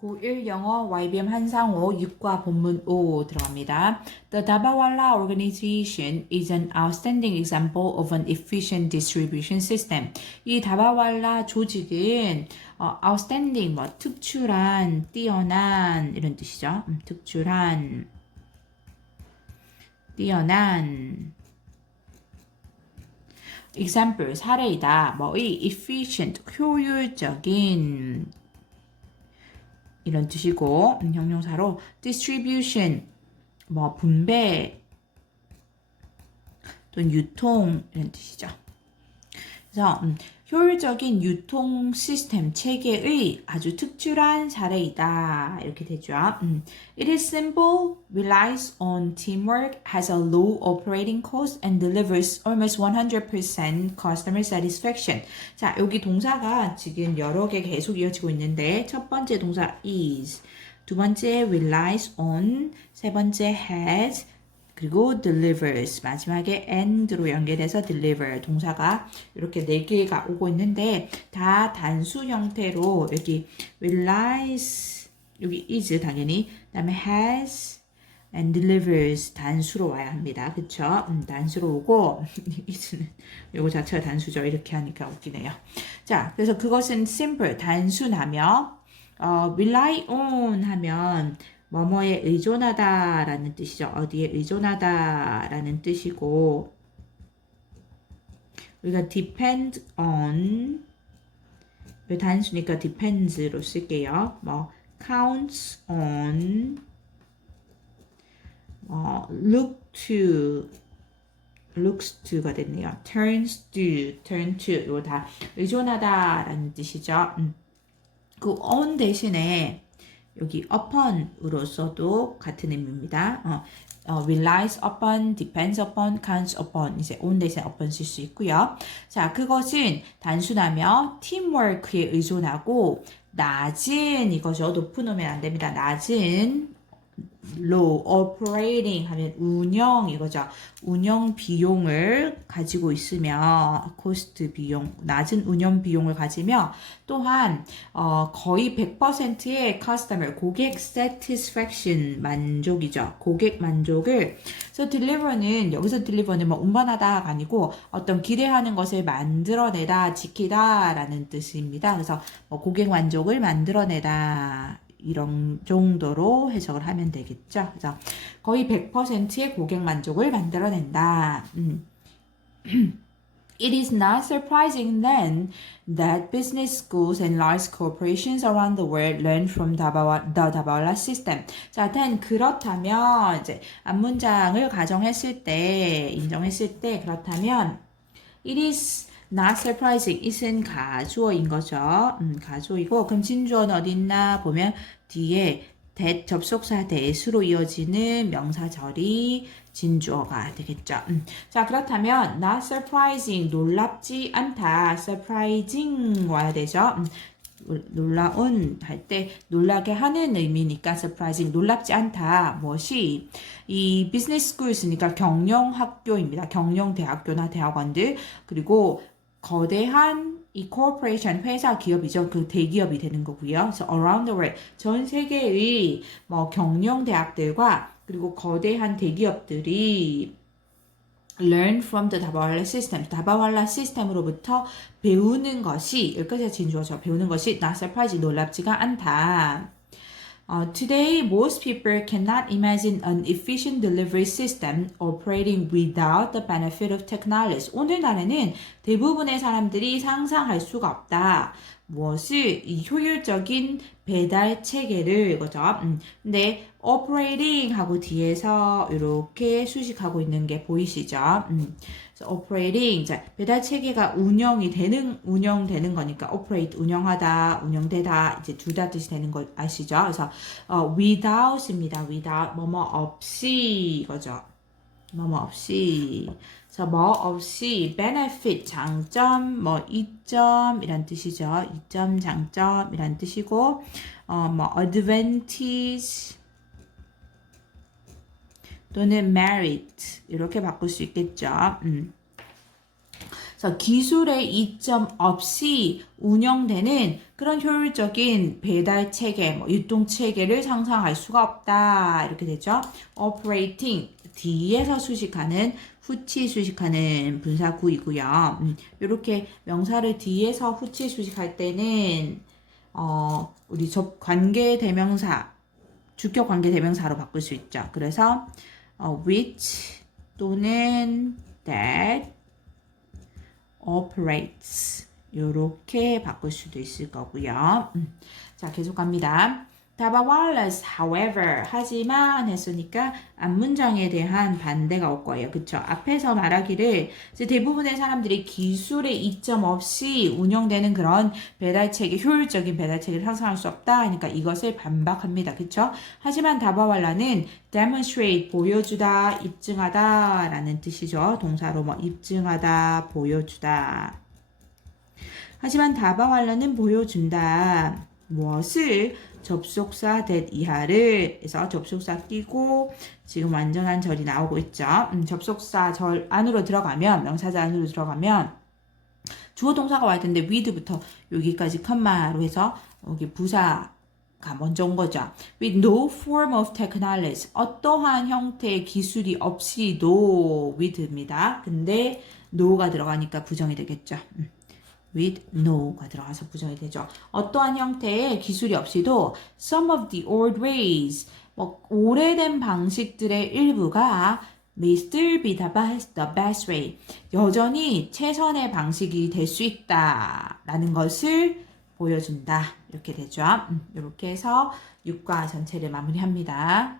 고1 영어 YBM 한상호 6과 본문 5 들어갑니다. The Dabawala organization is an outstanding example of an efficient distribution system. 이 다바왈라 조직은 어, outstanding 뭐 특출한, 뛰어난 이런 뜻이죠. 음, 특출한, 뛰어난 example 사례이다. 뭐이 efficient 효율적인 이런 뜻이고 음, 형용사로 distribution 뭐 분배 또는 유통 이런 뜻이죠. 그래서 음, 효율적인 유통 시스템 체계의 아주 특출한 사례이다 이렇게 되죠. 음, It is simple, relies on teamwork, has a low operating cost, and delivers almost 100% customer satisfaction. 자, 여기 동사가 지금 여러 개 계속 이어지고 있는데 첫 번째 동사 is, 두 번째 relies on, 세 번째 has, 그리고 delivers 마지막에 and로 연결해서 deliver 동사가 이렇게 네 개가 오고 있는데 다 단수 형태로 여기 relies 여기 is 당연히 그다음에 has and delivers 단수로 와야 합니다. 그쵸? 음, 단수로 오고 is는 요거 자체가 단수죠. 이렇게 하니까 웃기네요. 자, 그래서 그것은 simple 단순하며 어, rely on 하면 뭐뭐에 의존하다라는 뜻이죠. 어디에 의존하다라는 뜻이고 우리가 depend on 왜 단수니까 depends로 쓸게요. 뭐 counts on 어, look to looks to가 됐네요. turns to, turn to 이거 다 의존하다라는 뜻이죠. 음. 그 on 대신에 여기 upon으로서도 같은 의미입니다. 어, 어, relies upon, depends upon, counts upon 이제 on 대신 upon 쓸 수 있고요. 자, 그것은 단순하며 teamwork에 의존하고 낮은 이거죠. 높은 오면 안 됩니다. 낮은 low operating 하면 운영 이거죠. 운영 비용을 가지고 있으며 cost 비용 낮은 운영 비용을 가지며 또한 어, 거의 100%의 customer 고객 satisfaction 만족이죠. 고객 만족을 그래서 deliver는 여기서 deliver는 뭐 운반하다가 아니고 어떤 기대하는 것을 만들어내다 지키다라는 뜻입니다. 그래서 뭐 고객 만족을 만들어내다 이런 정도로 해석을 하면 되겠죠. 그래서 거의 100%의 고객 만족을 만들어낸다. 음. It is not surprising then that business schools and large corporations around the world learn from Dabawa, the Dabawala system. 자, then 그렇다면 이제 앞문장을 가정했을 때 인정했을 때 그렇다면 it is not surprising. it은 가주어인 거죠. 음, 가주어이고 그럼 진주어는 어디 있나 보면 뒤에 that 접속사 that으로 이어지는 명사절이 진주어가 되겠죠. 음. 자 그렇다면 not surprising 놀랍지 않다. surprising 와야 되죠. 음. 놀라운 할 때 놀라게 하는 의미니까 surprising 놀랍지 않다. 무엇이 이 business schools니까 경영 학교입니다. 경영 대학교나 대학원들 그리고 거대한 이 corporation 회사 기업이죠. 그 대기업이 되는 거고요. 그래서 around the world 전 세계의 뭐 경영 대학들과 그리고 거대한 대기업들이 learn from the 다바왈라 system. 다바왈라 시스템으로부터 배우는 것이 여기까지 진주어죠. 배우는 것이 not surprising 놀랍지가 않다. Uh, today, most people cannot imagine an efficient delivery system operating without the benefit of technology. 오늘날에는 대부분의 사람들이 상상할 수가 없다. 무엇을 이 효율적인 배달 체계를 이거죠. 음, 근데 operating 하고 뒤에서 이렇게 수식하고 있는 게 보이시죠? 음, operating 자 배달 체계가 운영이 되는 운영되는 거니까 operate 운영하다 운영되다 이제 둘 다 뜻이 되는 거 아시죠? 그래서 어, without입니다. without 뭐뭐 없이 이거죠. 뭐뭐 없이 그래서 뭐 없이 benefit 장점 뭐 이점 이란 뜻이죠. 이점 장점 이란 뜻이고 어 뭐 advantage 또는 merit 이렇게 바꿀 수 있겠죠. 음. 그래서 기술의 이점 없이 운영되는 그런 효율적인 배달 체계, 뭐 유통 체계를 상상할 수가 없다. 이렇게 되죠. operating 뒤에서 수식하는 후치 수식하는 분사구이고요. 음, 이렇게 명사를 뒤에서 후치 수식할 때는 어, 우리 접 관계 대명사 주격 관계 대명사로 바꿀 수 있죠. 그래서 어, which 또는 that operates 이렇게 바꿀 수도 있을 거고요. 음. 자, 계속 갑니다. 다바왈라스 however 하지만 했으니까 앞문장에 대한 반대가 올 거예요. 그쵸? 앞에서 말하기를 대부분의 사람들이 기술의 이점 없이 운영되는 그런 배달 체계, 효율적인 배달 체계를 상상할 수 없다. 하니까 이것을 반박합니다. 그쵸? 하지만 다바 왈라는 demonstrate 보여주다, 입증하다 라는 뜻이죠. 동사로 뭐 입증하다, 보여주다. 하지만 다바 왈라는 보여준다. 무엇을 접속사 that 이하를 해서 접속사 띄고 지금 완전한 절이 나오고 있죠. 음, 접속사 절 안으로 들어가면 명사자 안으로 들어가면 주어 동사가 와야 되는데 with부터 여기까지 컴마로 해서 여기 부사 가 먼저 온 거죠. With no form of technology. 어떠한 형태의 기술이 없이도 with입니다. 근데 no가 들어가니까 부정이 되겠죠. 음. With no가 들어가서 부정이 되죠. 어떠한 형태의 기술이 없이도 some of the old ways, 뭐 오래된 방식들의 일부가 may still be the best, the best way. 여전히 최선의 방식이 될 수 있다라는 것을 보여준다. 이렇게 되죠. 음, 이렇게 해서 6과 전체를 마무리합니다.